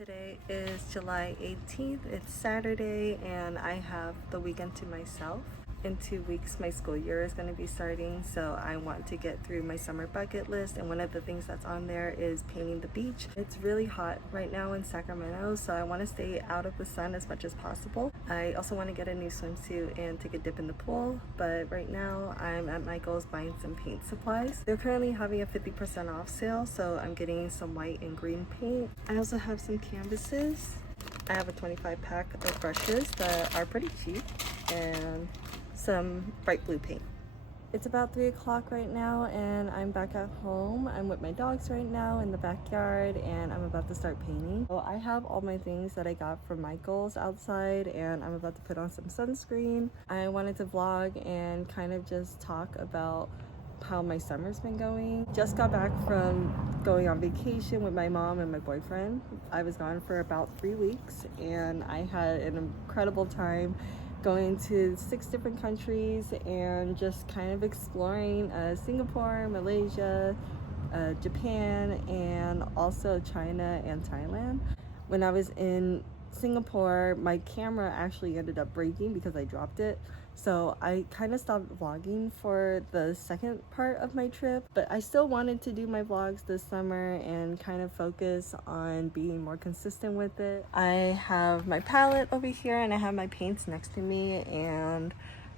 Today is July 18th. It's Saturday and I have the weekend to myself. In 2 weeks my school year is going to be starting, so I want to get through my summer bucket list, and one of the things that's on there is painting the beach. It's really hot right now in Sacramento, so I want to stay out of the sun as much as possible. I also want to get a new swimsuit and take a dip in the pool, but right now I'm at Michael's buying some paint supplies. They're currently having a 50% off sale, so I'm getting some white and green paint. I also have some canvases. I have a 25 pack of brushes that are pretty cheap, and some bright blue paint. It's about 3 o'clock right now and I'm back at home. I'm with my dogs right now in the backyard and I'm about to start painting. So I have all my things that I got from Michael's outside and I'm about to put on some sunscreen. I wanted to vlog and kind of just talk about how my summer's been going. Just got back from going on vacation with my mom and my boyfriend. I was gone for about 3 weeks and I had an incredible time going to 6 different countries and just kind of exploring Singapore, Malaysia, Japan, and also China and Thailand. When I was in Singapore, my camera actually ended up breaking because I dropped it. So I kind of stopped vlogging for the second part of my trip, but I still wanted to do my vlogs this summer and kind of focus on being more consistent with it. I have my palette over here and I have my paints next to me, and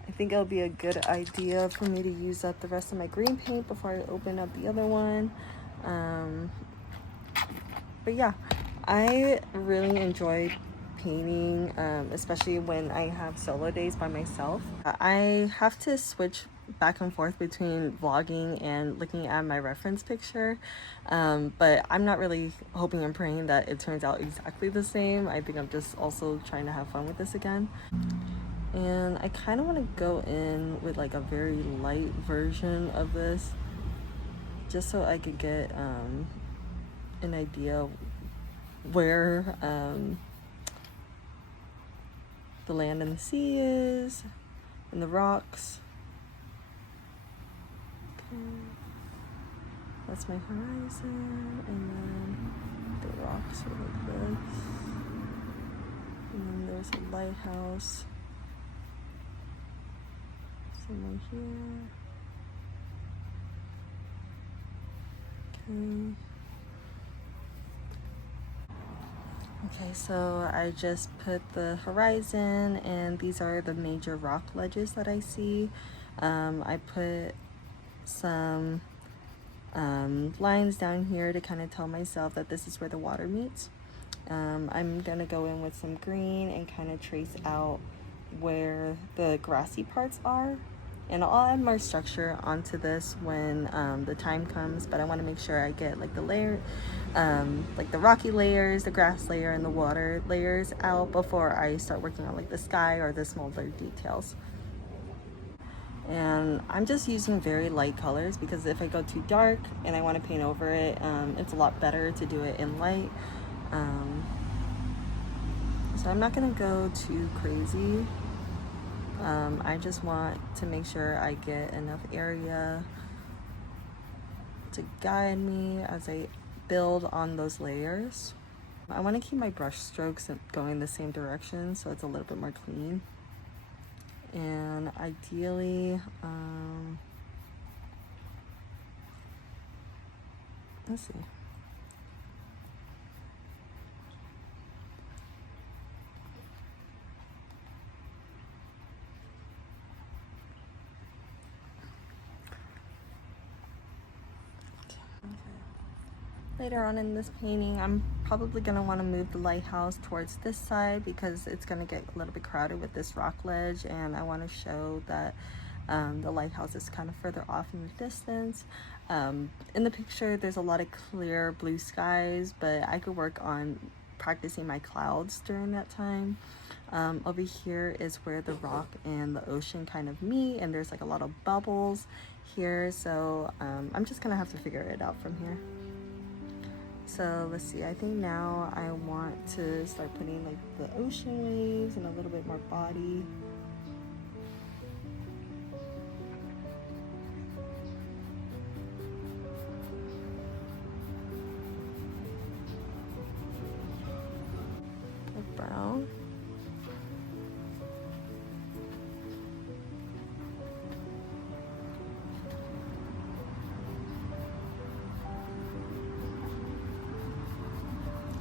I think it'll be a good idea for me to use up the rest of my green paint before I open up the other one. But yeah, I really enjoyed painting, especially when I have solo days by myself. I have to switch back and forth between vlogging and looking at my reference picture, but I'm not really hoping and praying that it turns out exactly the same. I think I'm just also trying to have fun with this again. And I kind of want to go in with like a very light version of this just so I could get an idea where the land and the sea is, and the rocks. Okay. That's my horizon, and then the rocks are like this. And then there's a lighthouse somewhere here. Okay. Okay, so I just put the horizon, and these are the major rock ledges that I see. I put some lines down here to kind of tell myself that this is where the water meets. I'm gonna go in with some green and kind of trace out where the grassy parts are. And I'll add more structure onto this when the time comes, but I want to make sure I get like the layer, like the rocky layers, the grass layer, and the water layers out before I start working on like the sky or the smaller details. And I'm just using very light colors because if I go too dark and I want to paint over it, it's a lot better to do it in light. So I'm not going to go too crazy. I just want to make sure I get enough area to guide me as I build on those layers. I want to keep my brush strokes going the same direction so it's a little bit more clean. And ideally, let's see. Later on in this painting, I'm probably going to want to move the lighthouse towards this side because it's going to get a little bit crowded with this rock ledge, and I want to show that the lighthouse is kind of further off in the distance. In the picture, there's a lot of clear blue skies, but I could work on practicing my clouds during that time. Over here is where the rock and the ocean kind of meet, and there's like a lot of bubbles here, so I'm just gonna have to figure it out from here. So let's see, I think now I want to start putting like the ocean waves and a little bit more body. brown.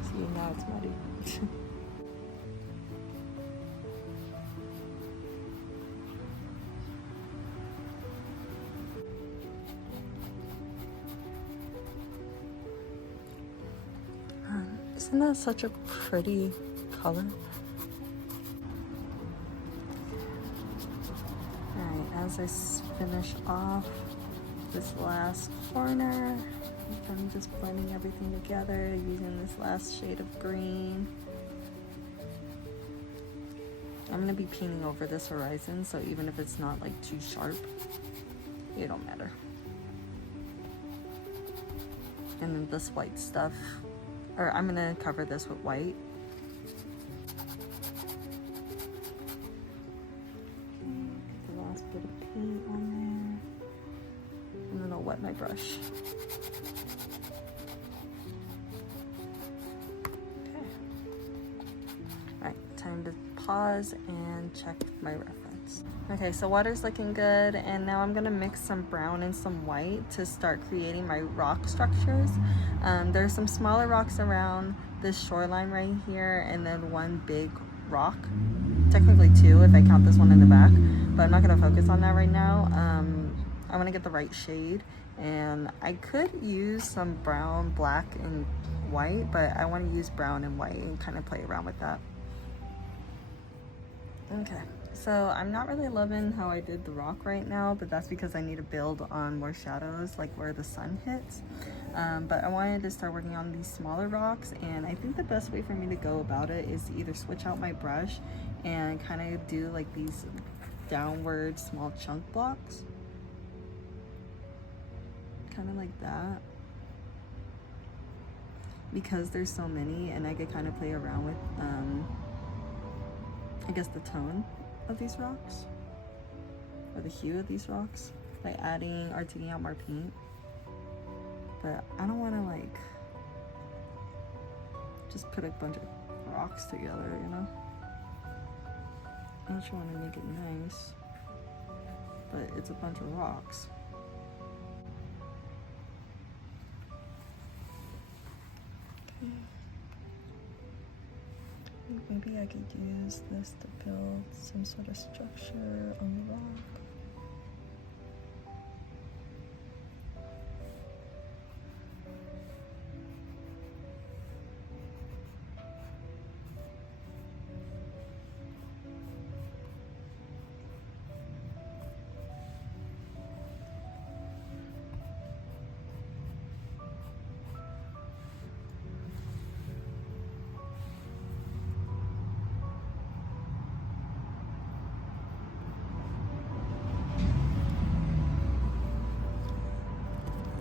See, now it's muddy. Isn't that such a pretty color? Alright, as I finish off this last corner, I'm just blending everything together using this last shade of green. I'm going to be painting over this horizon, so even if it's not like too sharp, it don't matter. And then this white stuff, or I'm going to cover this with white. The last bit of paint on there. And then I'll wet my brush. Okay. Alright, time to pause and check my reference. Okay, so water's looking good, and now I'm gonna mix some brown and some white to start creating my rock structures. There's some smaller rocks around this shoreline right here, and then one big rock, technically two if I count this one in the back, but I'm not gonna focus on that right now. I want to get the right shade, and I could use some brown, black, and white, but I want to use brown and white and kind of play around with that. Okay, so I'm not really loving how I did the rock right now, but that's because I need to build on more shadows, like where the sun hits. But I wanted to start working on these smaller rocks, and I think the best way for me to go about it is to either switch out my brush and kind of do like these downward small chunk blocks. Kind of like that. Because there's so many, and I could kind of play around with I guess the tone of these rocks, or the hue of these rocks, by adding or taking out more paint. But I don't want to like just put a bunch of rocks together, you know? I just want to make it nice, but it's a bunch of rocks. Okay. Maybe I could use this to build some sort of structure on the rock.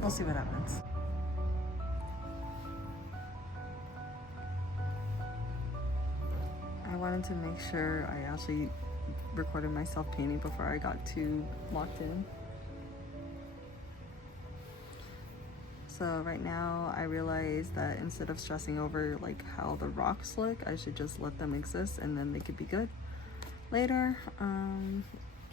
We'll see what happens. I wanted to make sure I actually recorded myself painting before I got too locked in. So right now I realize that instead of stressing over like how the rocks look, I should just let them exist and then they could be good later.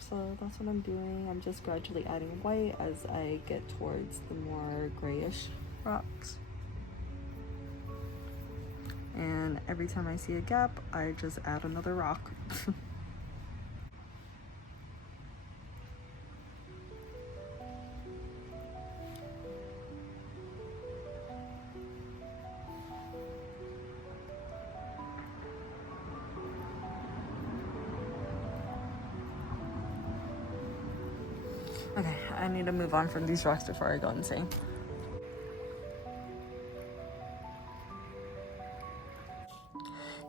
So that's what I'm doing. I'm just gradually adding white as I get towards the more grayish rocks. And every time I see a gap, I just add another rock. Okay, I need to move on from these rocks before I go insane.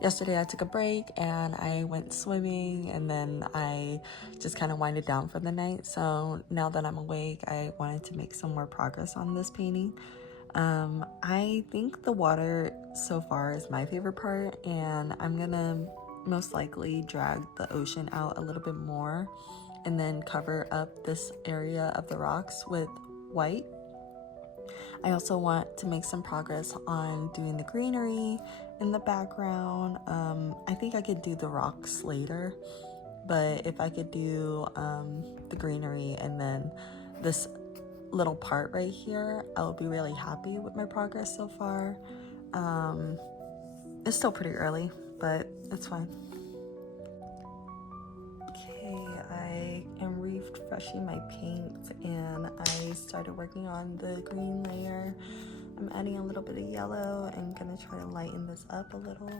Yesterday I took a break and I went swimming, and then I just kind of winded down for the night. So now that I'm awake, I wanted to make some more progress on this painting. I think the water so far is my favorite part, and I'm gonna most likely drag the ocean out a little bit more and then cover up this area of the rocks with white. I also want to make some progress on doing the greenery in the background. I think I could do the rocks later, but if I could do the greenery and then this little part right here, I will be really happy with my progress so far. It's still pretty early, but it's fine. Okay, I am refreshing my paint and I started working on the green layer. I'm adding a little bit of yellow and gonna try to lighten this up a little.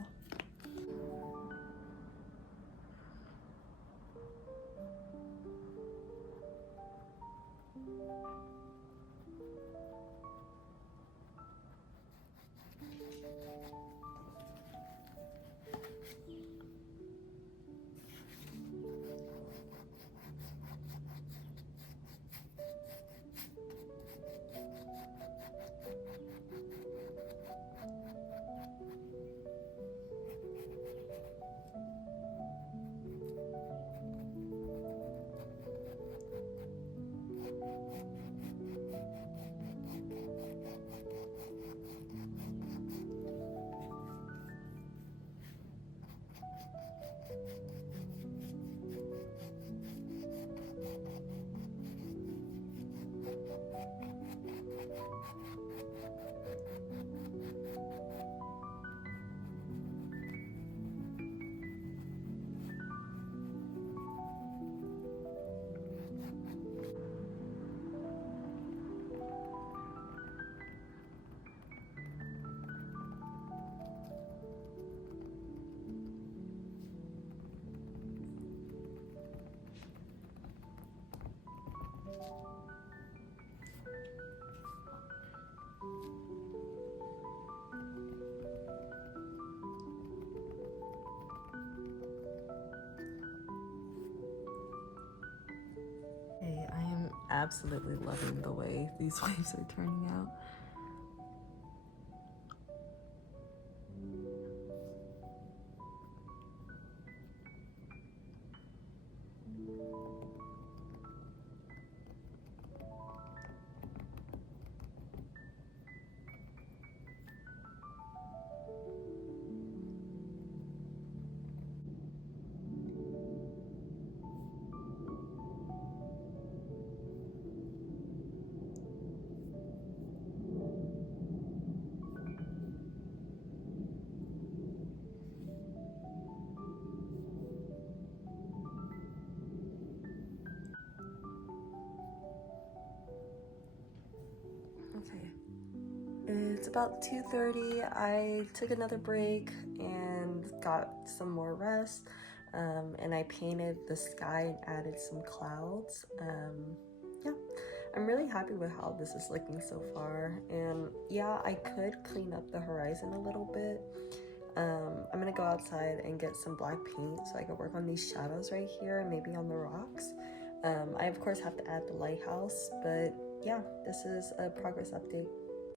Hey, I am absolutely loving the way these waves are turning out. Okay, it's about 2:30. I took another break and got some more rest, and I painted the sky and added some clouds. Yeah, I'm really happy with how this is looking so far, and yeah, I could clean up the horizon a little bit. I'm gonna go outside and get some black paint so I can work on these shadows right here and maybe on the rocks. I of course have to add the lighthouse, but yeah, this is a progress update.